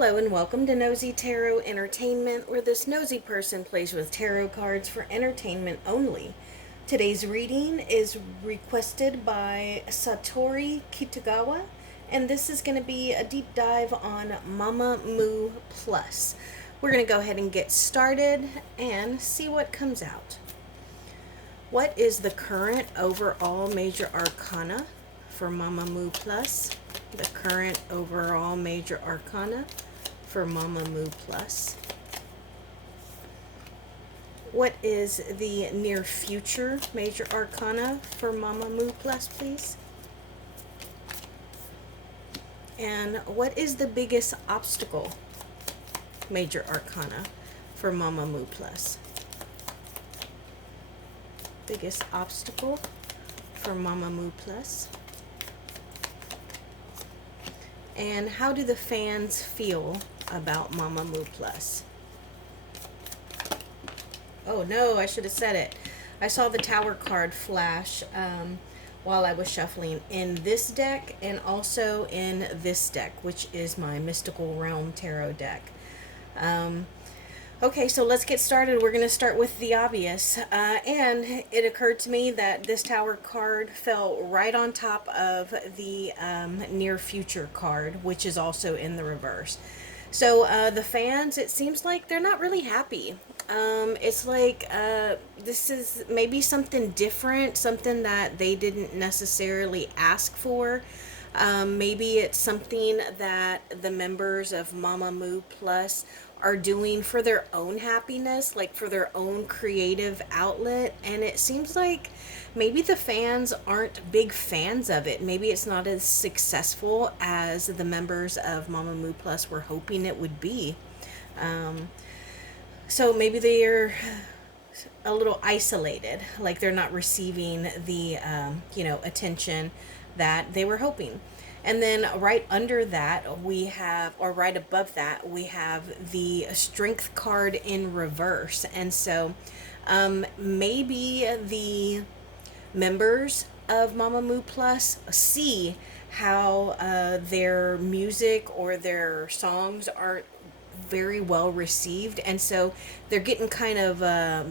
Hello and welcome to Nosy Tarot Entertainment, where this nosy person plays with tarot cards for entertainment only. Today's reading is requested by Satori Kitagawa, and this is going to be a deep dive on Mamamoo Plus. We're going to go ahead and get started and see what comes out. What is the current overall major arcana for Mamamoo Plus? The current overall major arcana for Mamamoo Plus. What is the near future major arcana for Mamamoo Plus, please? And what is the biggest obstacle major arcana for Mamamoo Plus? Biggest obstacle for Mamamoo Plus. And how do the fans feel about Mamamoo Plus? Oh no, I should have said it. I saw the Tower card flash while I was shuffling in this deck and also in this deck, which is my Mystical Realm Tarot deck. Okay, so let's get started. We're going to start with the obvious. And it occurred to me that this Tower card fell right on top of the Near Future card, which is also in the reverse. So the fans, it seems like they're not really happy. It's like this is maybe something different, something that they didn't necessarily ask for. Maybe it's something that the members of Mamamoo Plus are doing for their own happiness, like for their own creative outlet. And it seems like maybe the fans aren't big fans of it. Maybe it's not as successful as the members of Mamamoo Plus were hoping it would be. So maybe they're a little isolated, like they're not receiving the attention that they were hoping. And then right under that we have, or right above that, we have the Strength card in reverse. And so maybe the members of Mamamoo Plus see how their music or their songs aren't very well received, and so they're getting kind of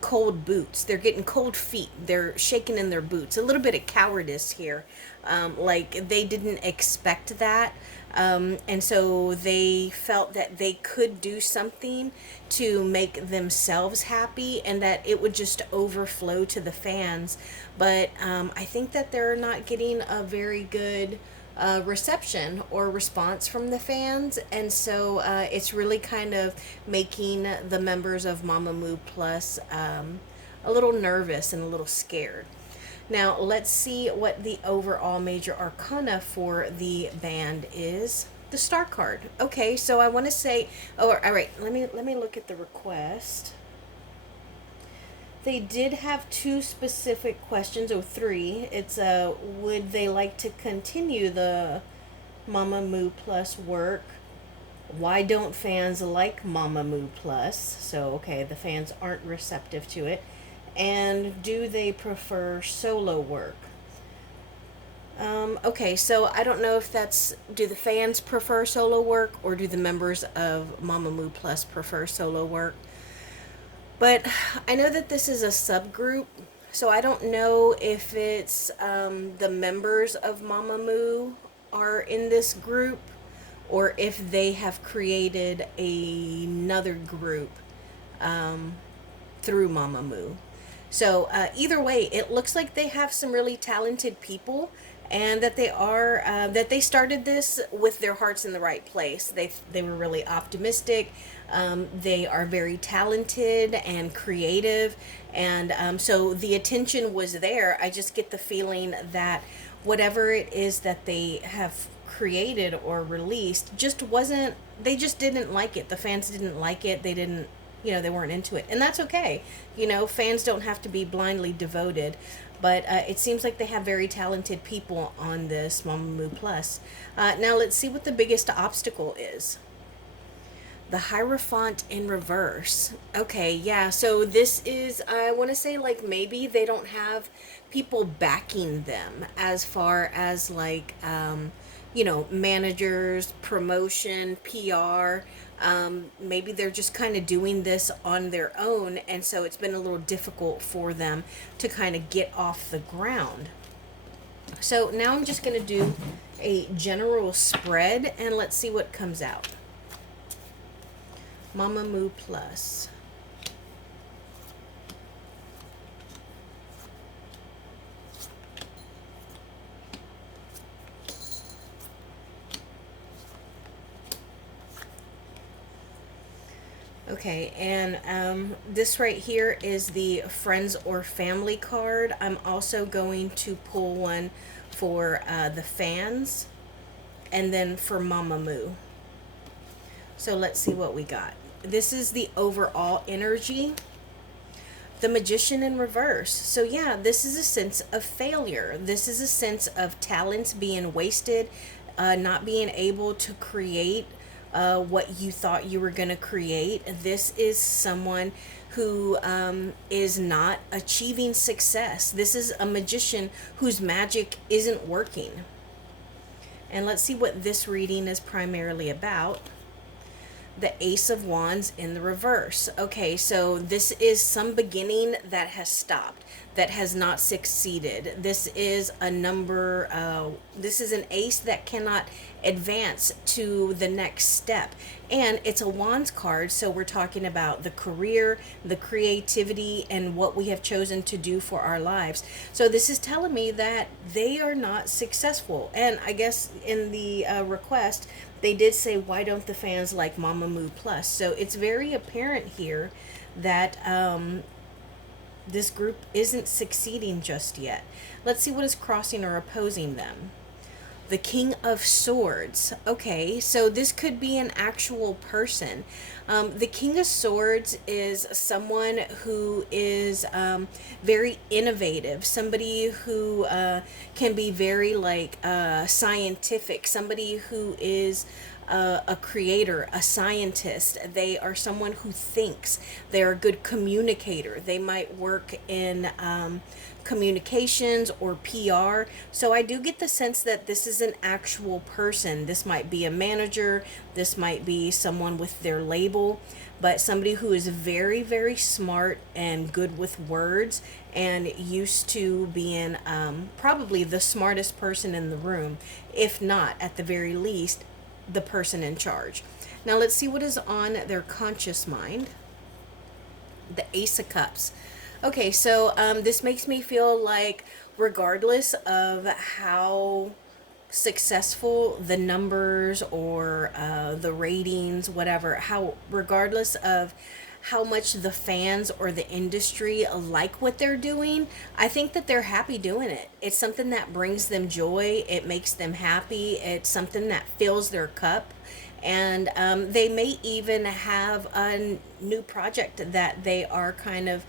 cold boots. They're getting cold feet. They're shaking in their boots. A little bit of cowardice here. Like they didn't expect that. And so they felt that they could do something to make themselves happy and that it would just overflow to the fans. But I think that they're not getting a very good reception or response from the fans, and so it's really kind of making the members of Mamamoo Plus a little nervous and a little scared. Now let's see what the overall major arcana for the band is. The Star card. Okay, so I want to say, oh, all right. Let me look at the request. They did have two specific questions, or three. It's would they like to continue the Mamamoo Plus work? Why don't fans like Mamamoo Plus? So okay, the fans aren't receptive to it. And do they prefer solo work? Okay, so I don't know if that's, do the fans prefer solo work or do the members of Mamamoo Plus prefer solo work? But I know that this is a subgroup, so I don't know if it's the members of Mamamoo are in this group or if they have created another group through Mamamoo. So either way, it looks like they have some really talented people, and that they are that they started this with their hearts in the right place. They were really optimistic. They are very talented and creative, and so the attention was there. I just get the feeling that whatever it is that they have created or released just wasn't. They just didn't like it. The fans didn't like it. They didn't. They weren't into it, and that's okay. Fans don't have to be blindly devoted. But it seems like they have very talented people on this Mamamoo Plus. Now let's see what the biggest obstacle is. The Hierophant in reverse. Okay, yeah, so this is, I want to say, like, maybe they don't have people backing them as far as, like, managers, promotion, PR. Maybe they're just kind of doing this on their own, and so it's been a little difficult for them to kind of get off the ground. So now I'm just going to do a general spread, and let's see what comes out. Mamamoo Plus. Okay, and this right here is the friends or family card. I'm also going to pull one for the fans and then for Mamamoo. So let's see what we got. This is the overall energy. The Magician in reverse. So yeah, this is a sense of failure. This is a sense of talents being wasted, not being able to create what you thought you were going to create. This is someone who is not achieving success. This is a magician whose magic isn't working. And let's see what this reading is primarily about. The Ace of Wands in the reverse. Okay, so this is some beginning that has stopped, that has not succeeded. This is a number, this is an ace that cannot advance to the next step. And it's a Wands card, so we're talking about the career, the creativity, and what we have chosen to do for our lives. So this is telling me that they are not successful. And I guess in the request, they did say, why don't the fans like Mamamoo Plus? So it's very apparent here that this group isn't succeeding just yet. Let's see what is crossing or opposing them. The King of Swords. Okay, so this could be an actual person. The King of Swords is someone who is very innovative, somebody who can be very scientific, somebody who is a creator, a scientist. They are someone who thinks. They're a good communicator. They might work in communications or PR. So I do get the sense that this is an actual person. This might be a manager, this might be someone with their label, but somebody who is very, very smart and good with words and used to being probably the smartest person in the room, if not, at the very least, the person in charge. Now let's see what is on their conscious mind. The Ace of Cups. Okay, so this makes me feel like regardless of how successful the numbers or the ratings, whatever, how regardless of how much the fans or the industry like what they're doing, I think that they're happy doing it. It's something that brings them joy. It makes them happy. It's something that fills their cup. And they may even have a new project that they are kind of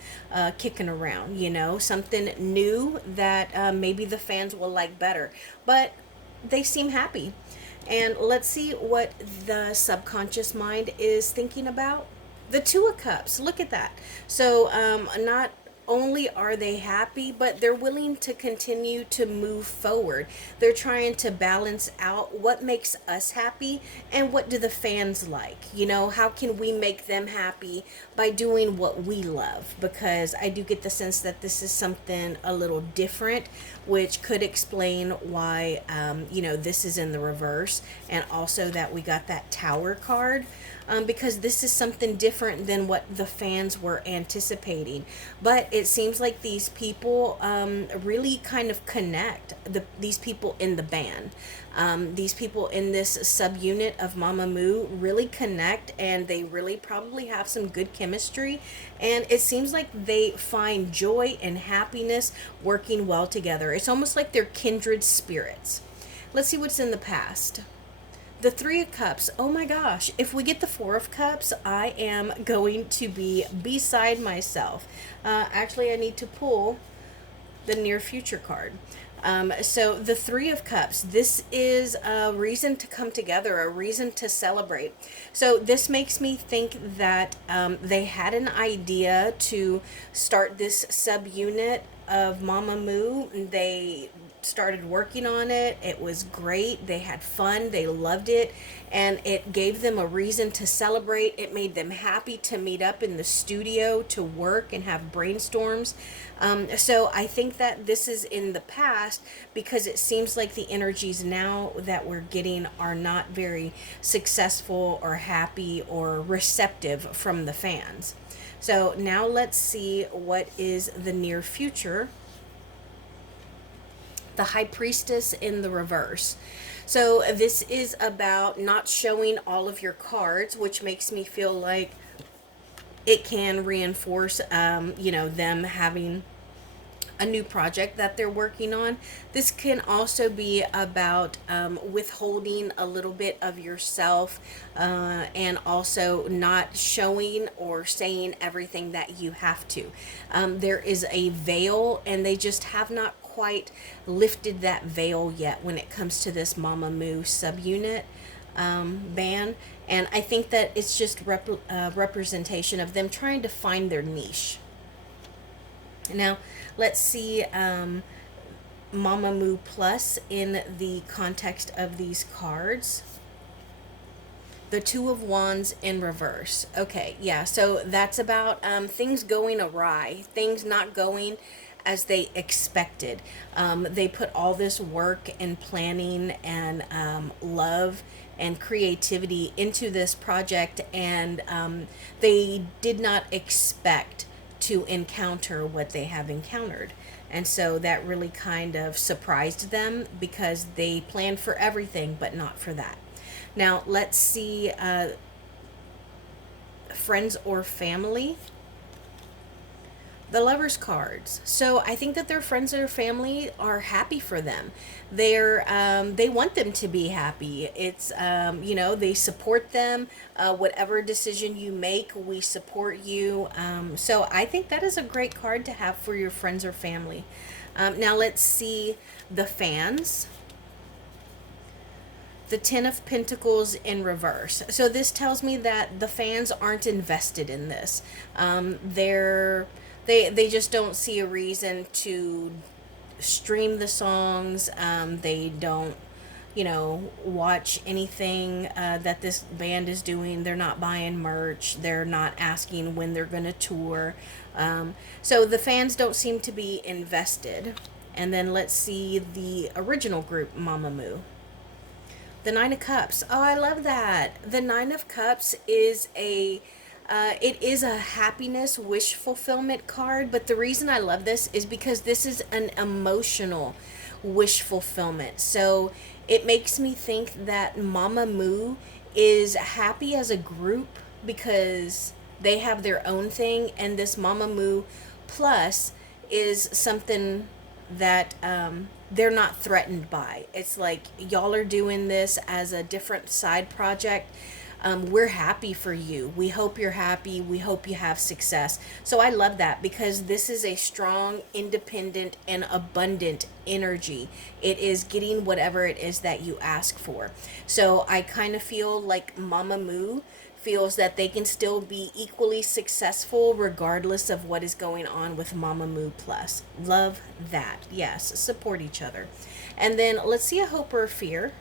kicking around, something new that maybe the fans will like better. But they seem happy. And let's see what the subconscious mind is thinking about. The Two of Cups, look at that. So not only are they happy, but they're willing to continue to move forward. They're trying to balance out what makes us happy and what do the fans like. How can we make them happy by doing what we love? Because I do get the sense that this is something a little different, which could explain why, this is in the reverse, and also that we got that Tower card. Because this is something different than what the fans were anticipating. But it seems like these people really kind of connect, these people in the band. These people in this subunit of Mamamoo really connect, and they really probably have some good chemistry. And it seems like they find joy and happiness working well together. It's almost like they're kindred spirits. Let's see what's in the past. The Three of Cups. Oh my gosh. If we get the Four of Cups, I am going to be beside myself. Actually, I need to pull the near future card. So the Three of Cups, this is a reason to come together, a reason to celebrate. So this makes me think that they had an idea to start this subunit of Mamamoo. They started working on it. It was great. They had fun. They loved it. And it gave them a reason to celebrate. It made them happy to meet up in the studio to work and have brainstorms. So I think that this is in the past because it seems like the energies now that we're getting are not very successful or happy or receptive from the fans. So now let's see what is the near future. The High Priestess in the reverse. So this is about not showing all of your cards, which makes me feel like it can reinforce, them having a new project that they're working on. This can also be about withholding a little bit of yourself, and also not showing or saying everything that you have to. There is a veil, and they just have not quite lifted that veil yet when it comes to this Mamamoo subunit band. And I think that it's just representation of them trying to find their niche. Now, let's see Mamamoo Plus in the context of these cards. The Two of Wands in reverse. Okay, yeah, so that's about things going awry, things not going as they expected. They put all this work and planning and love and creativity into this project, and they did not expect to encounter what they have encountered. And so that really kind of surprised them because they planned for everything, but not for that. Now, let's see friends or family. The Lovers cards. So I think that their friends or family are happy for them. They want them to be happy. It's they support them. Whatever decision you make, we support you. So I think that is a great card to have for your friends or family. Now let's see the fans. The Ten of Pentacles in reverse. So this tells me that the fans aren't invested in this. They just don't see a reason to stream the songs. They don't, watch anything that this band is doing. They're not buying merch. They're not asking when they're going to tour. So the fans don't seem to be invested. And then let's see the original group, Mamamoo. The Nine of Cups. Oh, I love that. The Nine of Cups is it is a happiness, wish fulfillment card, but the reason I love this is because this is an emotional wish fulfillment. So it makes me think that Mamamoo is happy as a group because they have their own thing, and this Mamamoo Plus is something that they're not threatened by. It's like, y'all are doing this as a different side project. We're happy for you. We hope you're happy. We hope you have success. So I love that because this is a strong, independent, and abundant energy. It is getting whatever it is that you ask for. So I kind of feel like Mamamoo feels that they can still be equally successful regardless of what is going on with Mamamoo Plus. Love that. Yes, support each other. And then let's see a hope or a fear.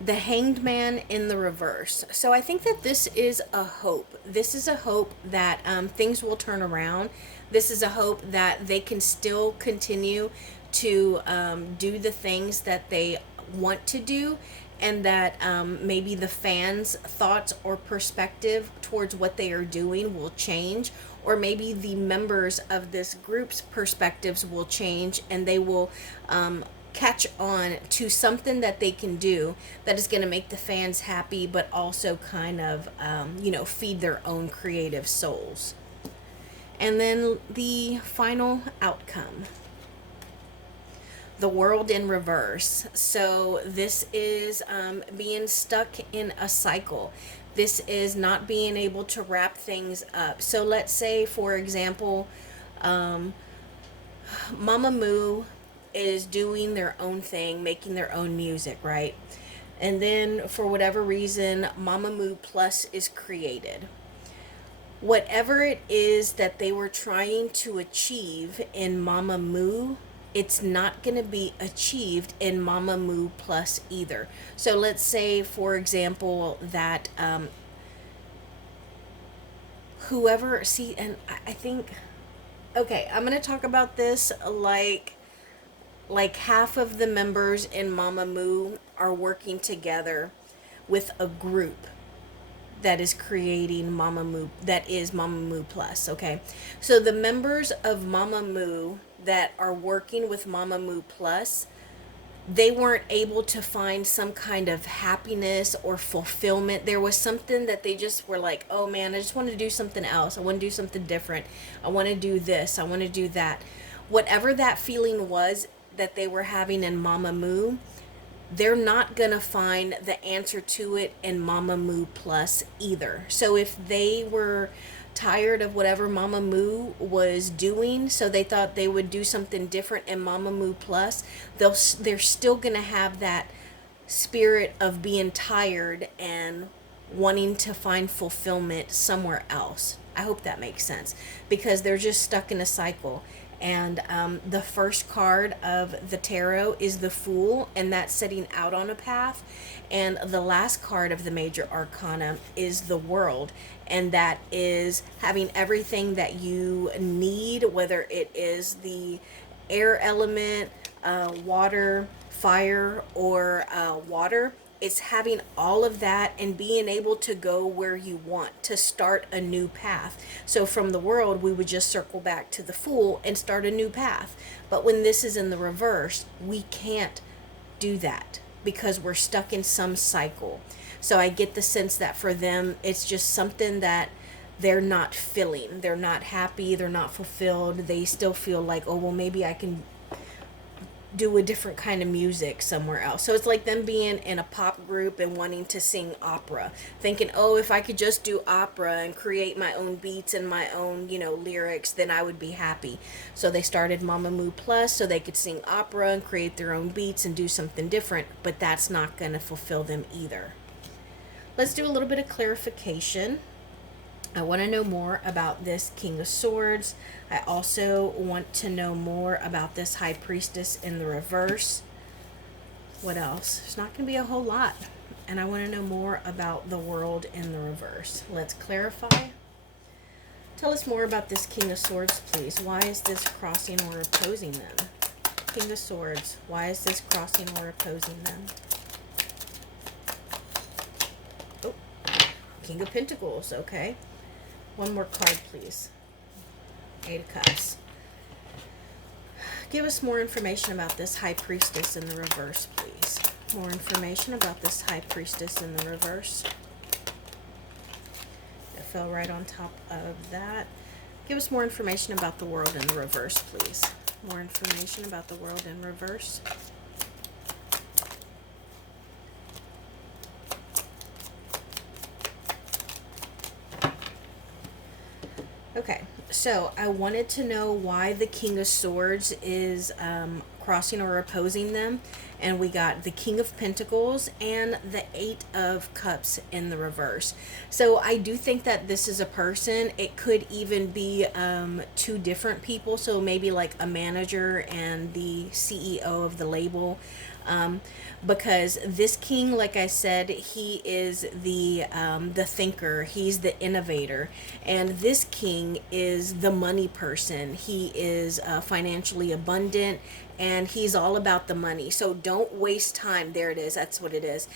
The Hanged Man in the reverse. So I think that this is a hope. This is a hope that things will turn around. This is a hope that they can still continue to do the things that they want to do, and that maybe the fans' thoughts or perspective towards what they are doing will change, or maybe the members of this group's perspectives will change, and they will catch on to something that they can do that is going to make the fans happy, but also kind of feed their own creative souls. And then the final outcome, the World in reverse. So this is being stuck in a cycle. This is not being able to wrap things up. So let's say, for example, Mamamoo is doing their own thing, making their own music, right? And then for whatever reason, Mamamoo Plus is created. Whatever it is that they were trying to achieve in Mamamoo it's not going to be achieved in Mamamoo Plus either. So let's say, for example, that whoever, see, and I think, okay, I'm going to talk about this like half of the members in Mamamoo are working together with a group that is creating Mamamoo, that is Mamamoo Plus, okay? So the members of Mamamoo that are working with Mamamoo Plus, they weren't able to find some kind of happiness or fulfillment. There was something that they just were like, oh man, I just want to do something else. I want to do something different. I want to do this. I want to do that. Whatever that feeling was that they were having in Mamamoo, they're not going to find the answer to it in Mamamoo Plus either. So if they were tired of whatever Mamamoo was doing, so they thought they would do something different in Mamamoo Plus, they're still going to have that spirit of being tired and wanting to find fulfillment somewhere else. I hope that makes sense, because they're just stuck in a cycle. And the first card of the tarot is the Fool, and that's setting out on a path. And the last card of the major arcana is the World, and that is having everything that you need, whether it is the air element, water, fire, or water. It's having all of that and being able to go where you want to start a new path. So from the World, we would just circle back to the Fool and start a new path. But when this is in the reverse, we can't do that because we're stuck in some cycle. So I get the sense that for them, it's just something that they're not feeling. They're not happy. They're not fulfilled. They still feel like, oh, well, maybe I can do a different kind of music somewhere else. So it's like them being in a pop group and wanting to sing opera, thinking, oh, if I could just do opera and create my own beats and my own, lyrics, then I would be happy. So they started Mamamoo Plus so they could sing opera and create their own beats and do something different, but that's not going to fulfill them either. Let's do a little bit of clarification. I want to know more about this King of Swords. I also want to know more about this High Priestess in the reverse. What else? There's not going to be a whole lot. And I want to know more about the World in the reverse. Let's clarify. Tell us more about this King of Swords, please. Why is this crossing or opposing them? King of Swords. Why is this crossing or opposing them? Oh, King of Pentacles. Okay. One more card, please. Eight of Cups. Give us more information about this High Priestess in the reverse, please. More information about this High Priestess in the reverse. It fell right on top of that. Give us more information about the World in the reverse, please. More information about the World in reverse. Okay, so I wanted to know why the King of Swords is crossing or opposing them. And we got the King of Pentacles and the Eight of Cups in the reverse. So I do think that this is a person. It could even be two different people. So maybe like a manager and the CEO of the label. Because this king, like I said, he is the thinker. He's the innovator, and this king is the money person. He is financially abundant, and he's all about the money. So don't waste time. There it is. That's what it is.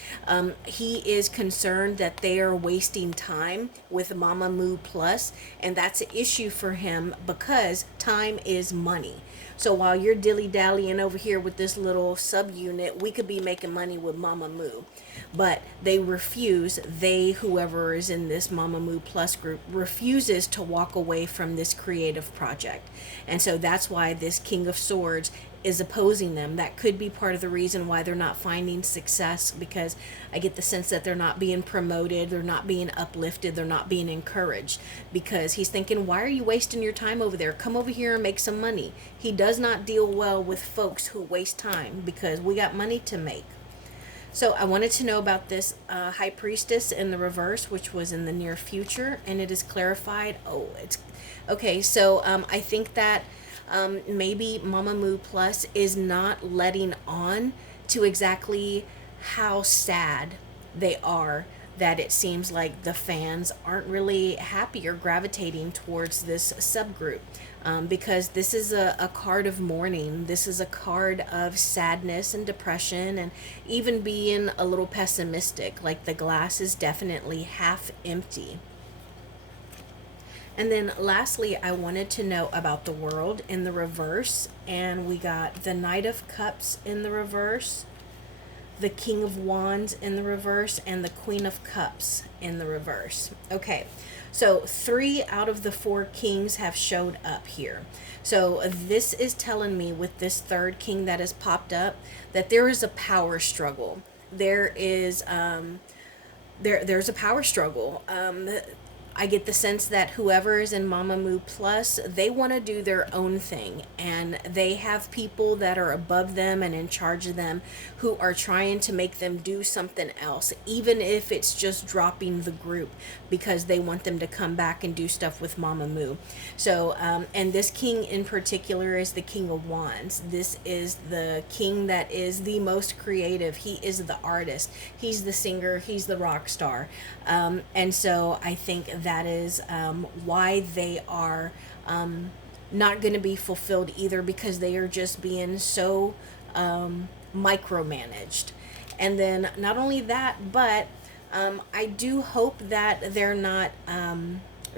He is concerned that they are wasting time with Mamamoo Plus, and that's an issue for him because time is money. So while you're dilly-dallying over here with this little subunit, we could be making money with Mamamoo. But they refuse, whoever is in this Mamamoo Plus group, refuses to walk away from this creative project. And so that's why this King of Swords is opposing them. That could be part of the reason why they're not finding success, because I get the sense that they're not being promoted, they're not being uplifted, they're not being encouraged, because he's thinking, why are you wasting your time over there? Come over here and make some money. He does not deal well with folks who waste time, because we got money to make. So I wanted to know about this High Priestess in the reverse, which was in the near future, and it is clarified. Oh, it's okay. So I think that maybe Mamamoo Plus is not letting on to exactly how sad they are, that it seems like the fans aren't really happy or gravitating towards this subgroup. Because this is a card of mourning. This is a card of sadness and depression, and even being a little pessimistic, like the glass is definitely half empty. And then lastly, I wanted to know about the world in the reverse. And we got the Knight of Cups in the reverse, the King of Wands in the reverse, and the Queen of Cups in the reverse. Okay, so 3 out of the 4 kings have showed up here. So this is telling me, with this third king that has popped up, that there is a power struggle. There's a power struggle. I get the sense that whoever is in Mamamoo Plus, they want to do their own thing, and they have people that are above them and in charge of them who are trying to make them do something else, even if it's just dropping the group, because they want them to come back and do stuff with Mamamoo. So, and this king in particular is the King of Wands. This is the king that is the most creative. He is the artist. He's the singer. He's the rock star. And so I think that is why they are not going to be fulfilled either, because they are just being so micromanaged. And then not only that, but I do hope that they're not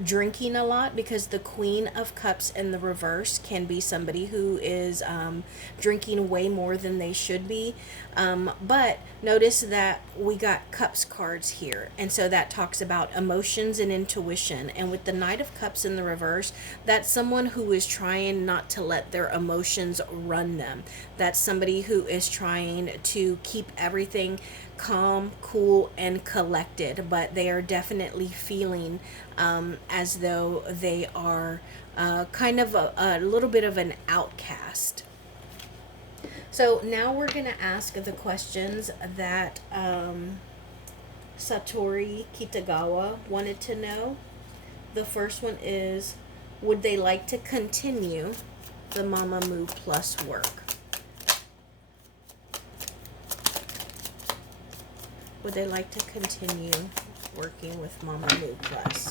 drinking a lot, because the Queen of Cups in the reverse can be somebody who is drinking way more than they should be. But notice that we got Cups cards here, and so that talks about emotions and intuition. And with the Knight of Cups in the reverse, that's someone who is trying not to let their emotions run them. That's somebody who is trying to keep everything calm, cool, and collected, but they are definitely feeling as though they are kind of a little bit of an outcast. So now we're going to ask the questions that Satori Kitagawa wanted to know. The first one is, would they like to continue the Mamamoo Plus work? Would they like to continue working with Mamamoo Plus?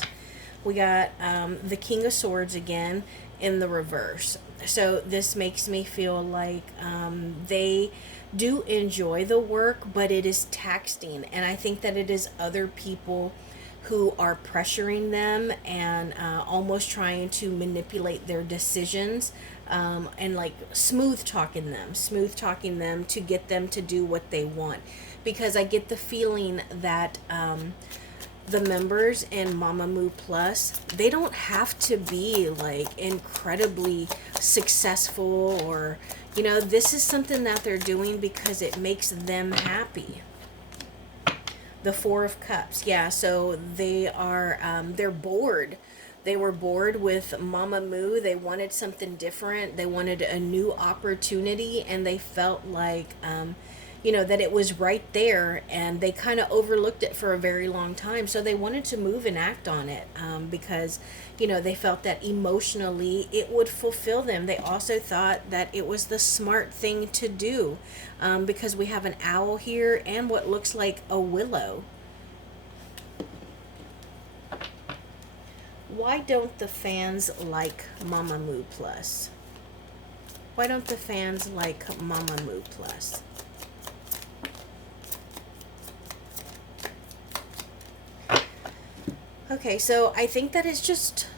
We got the King of Swords again in the reverse. So this makes me feel like they do enjoy the work, but it is taxing. And I think that it is other people who are pressuring them and almost trying to manipulate their decisions, and like smooth talking them to get them to do what they want. Because I get the feeling that the members in Mamamoo Plus, they don't have to be like incredibly successful, or this is something that they're doing because it makes them happy. The Four of Cups, yeah, so they are they're bored. They were bored with Mamamoo. They wanted something different. They wanted a new opportunity, and they felt like that it was right there, and they kind of overlooked it for a very long time. So they wanted to move and act on it, because, they felt that emotionally it would fulfill them. They also thought that it was the smart thing to do, because we have an owl here and what looks like a willow. Why don't the fans like Mamamoo Plus? Why don't the fans like Mamamoo Plus? Okay, so I think that it's just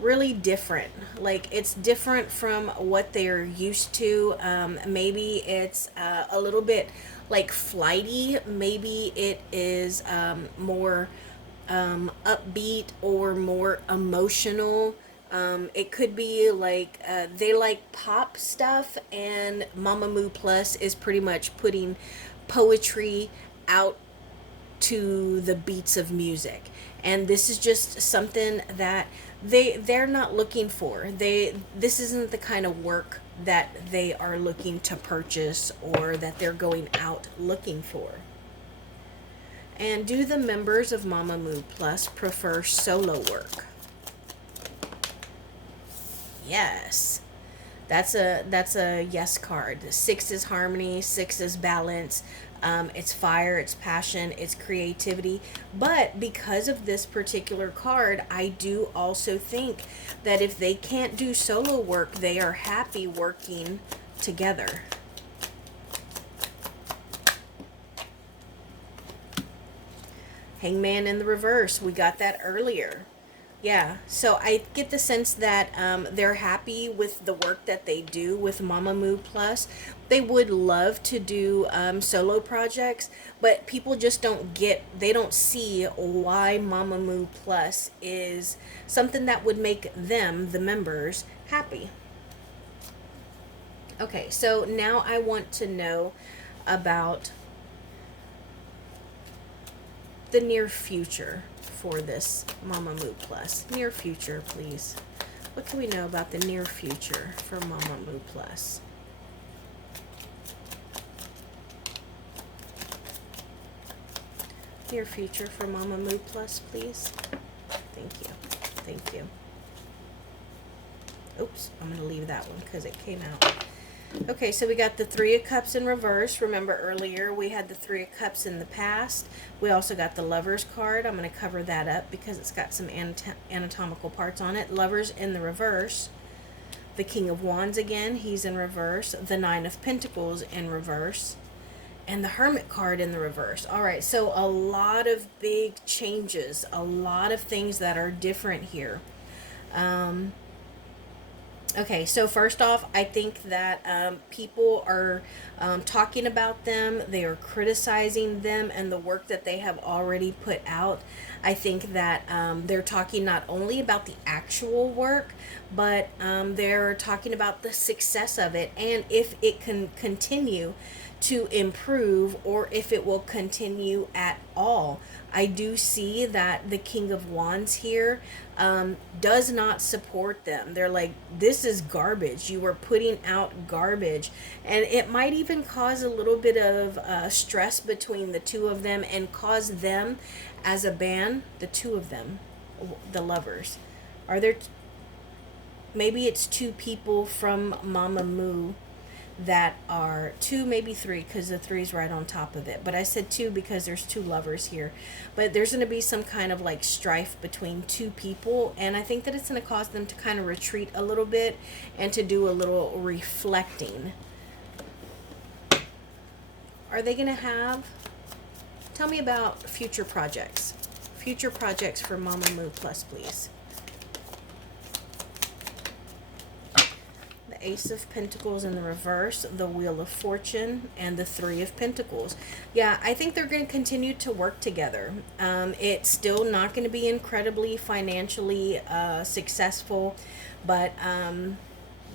really different. Like, it's different from what they're used to. Maybe it's a little bit like flighty. Maybe it is more upbeat or more emotional. It could be like they like pop stuff, and Mamamoo Plus is pretty much putting poetry out to the beats of music. And this is just something that they're not looking for. This isn't the kind of work that they are looking to purchase or that they're going out looking for. And do the members of Mamamoo Plus prefer solo work? Yes. That's a yes card. Six is harmony, six is balance. It's fire, it's passion, it's creativity. But because of this particular card, I do also think that if they can't do solo work, they are happy working together. Hangman in the reverse. We got that earlier. Yeah, so I get the sense that they're happy with the work that they do with Mamamoo Plus. They would love to do solo projects, but people just they don't see why Mamamoo Plus is something that would make them, the members, happy. Okay, so now I want to know about the near future for this Mamamoo Plus. Near future, please. What can we know about the near future for Mamamoo Plus? Near future for Mamamoo Plus, please. Thank you. Thank you. Oops, I'm going to leave that one because it came out. Okay, so we got the Three of Cups in reverse. Remember earlier we had the Three of Cups in the past. We also got the Lovers card. I'm going to cover that up because it's got some anatomical parts on it. Lovers in the reverse. The King of Wands again, he's in reverse. The Nine of Pentacles in reverse. And the Hermit card in the reverse. All right, so a lot of big changes. A lot of things that are different here. Okay, so first off, I think that people are talking about them. They are criticizing them and the work that they have already put out. I think that they're talking not only about the actual work, but they're talking about the success of it and if it can continue to improve or if it will continue at all. I do see that the King of Wands here does not support them. They're like, this is garbage. You are putting out garbage. And it might even cause a little bit of stress between the two of them and cause them as a band, the two of them, the lovers. Are there, maybe it's two people from Mamamoo that are two, maybe three, because the three's right on top of it. But I said two because there's two lovers here. But there's going to be some kind of like strife between two people, and I think that it's going to cause them to kind of retreat a little bit and to do a little reflecting. Are they going to have? Tell me about future projects. Future projects for Mamamoo Plus, please. Ace of Pentacles in the reverse, the Wheel of Fortune, and the Three of Pentacles. Yeah, I think they're going to continue to work together. It's still not going to be incredibly financially successful, but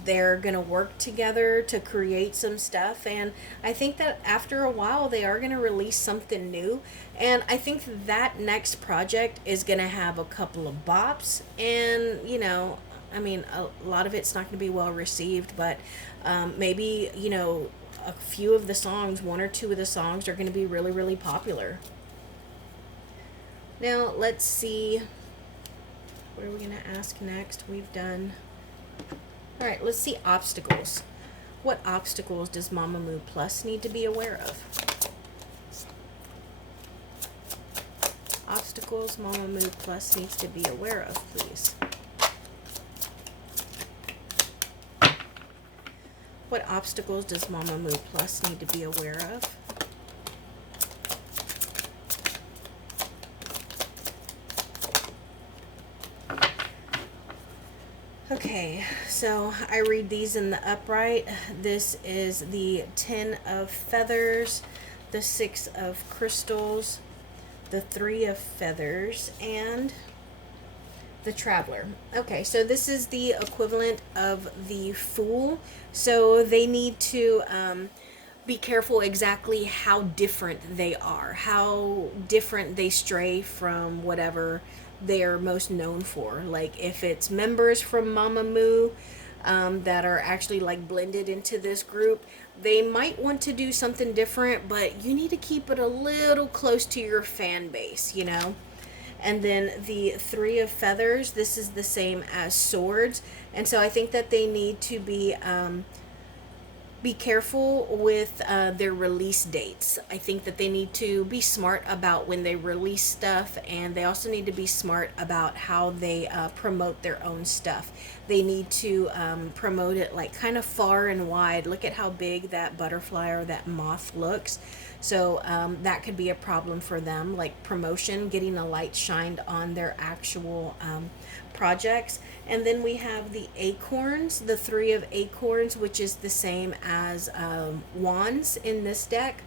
they're going to work together to create some stuff. And I think that after a while, they are going to release something new. And I think that next project is going to have a couple of bops and, you know, I mean, a lot of it's not going to be well received, but maybe, you know, a few of the songs, one or two of the songs are going to be really, really popular. Now, let's see. What are we going to ask next? We've done... All right, let's see obstacles. What obstacles does Mamamoo Plus need to be aware of? Obstacles Mamamoo Plus needs to be aware of, please. What obstacles does Mamamoo Plus need to be aware of? Okay, so I read these in the upright. This is the 10 of Feathers, the 6 of Crystals, the 3 of Feathers, and the Traveler. Okay, so this is the equivalent of the Fool. So they need to be careful exactly how different they are, how different they stray from whatever they're most known for. Like if it's members from Mamamoo that are actually like blended into this group, they might want to do something different, but you need to keep it a little close to your fan base, you know? And then the Three of Feathers, this is the same as Swords. And so I think that they need to be careful with their release dates. I think that they need to be smart about when they release stuff, and they also need to be smart about how they promote their own stuff. They need to promote it like kind of far and wide. Look at how big that butterfly or that moth looks. So that could be a problem for them, like promotion, getting a light shined on their actual projects. And then we have the acorns, the Three of Acorns, which is the same as wands in this deck.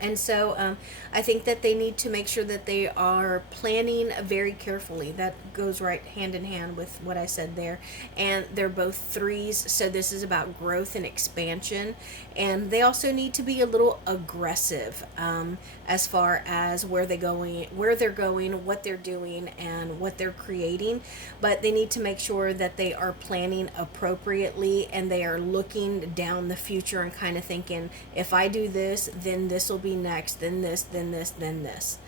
And so I think that they need to make sure that they are planning very carefully. That goes right hand in hand with what I said there. And they're both threes, so this is about growth and expansion. And they also need to be a little aggressive as far as where they're going, what they're doing, and what they're creating. But they need to make sure that they are planning appropriately and they are looking down the future and kind of thinking, if I do this, then this will be next, then this, then this, then this.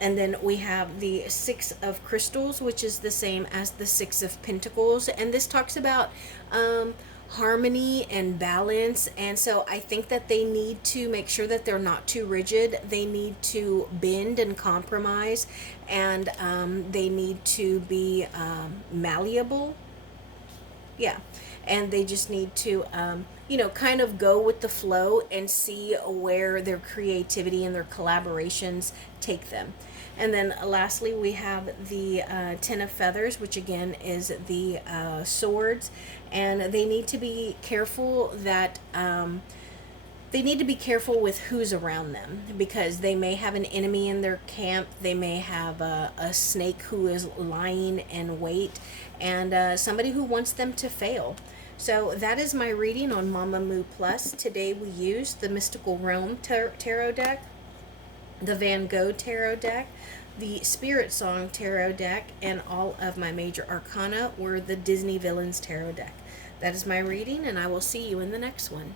And then we have the Six of Crystals, which is the same as the Six of Pentacles. And this talks about harmony and balance. And so I think that they need to make sure that they're not too rigid. They need to bend and compromise. And they need to be malleable. Yeah. And they just need to, kind of go with the flow and see where their creativity and their collaborations take them. And then lastly, we have the Ten of Feathers, which again is the swords. And they need to be careful that they need to be careful with who's around them, because they may have an enemy in their camp. They may have a snake who is lying in wait, and somebody who wants them to fail. So that is my reading on Mamamoo Plus. Today we used the Mystical Realm Tarot deck, the Van Gogh Tarot deck, the Spirit Song Tarot deck, and all of my major arcana were the Disney Villains Tarot deck. That is my reading, and I will see you in the next one.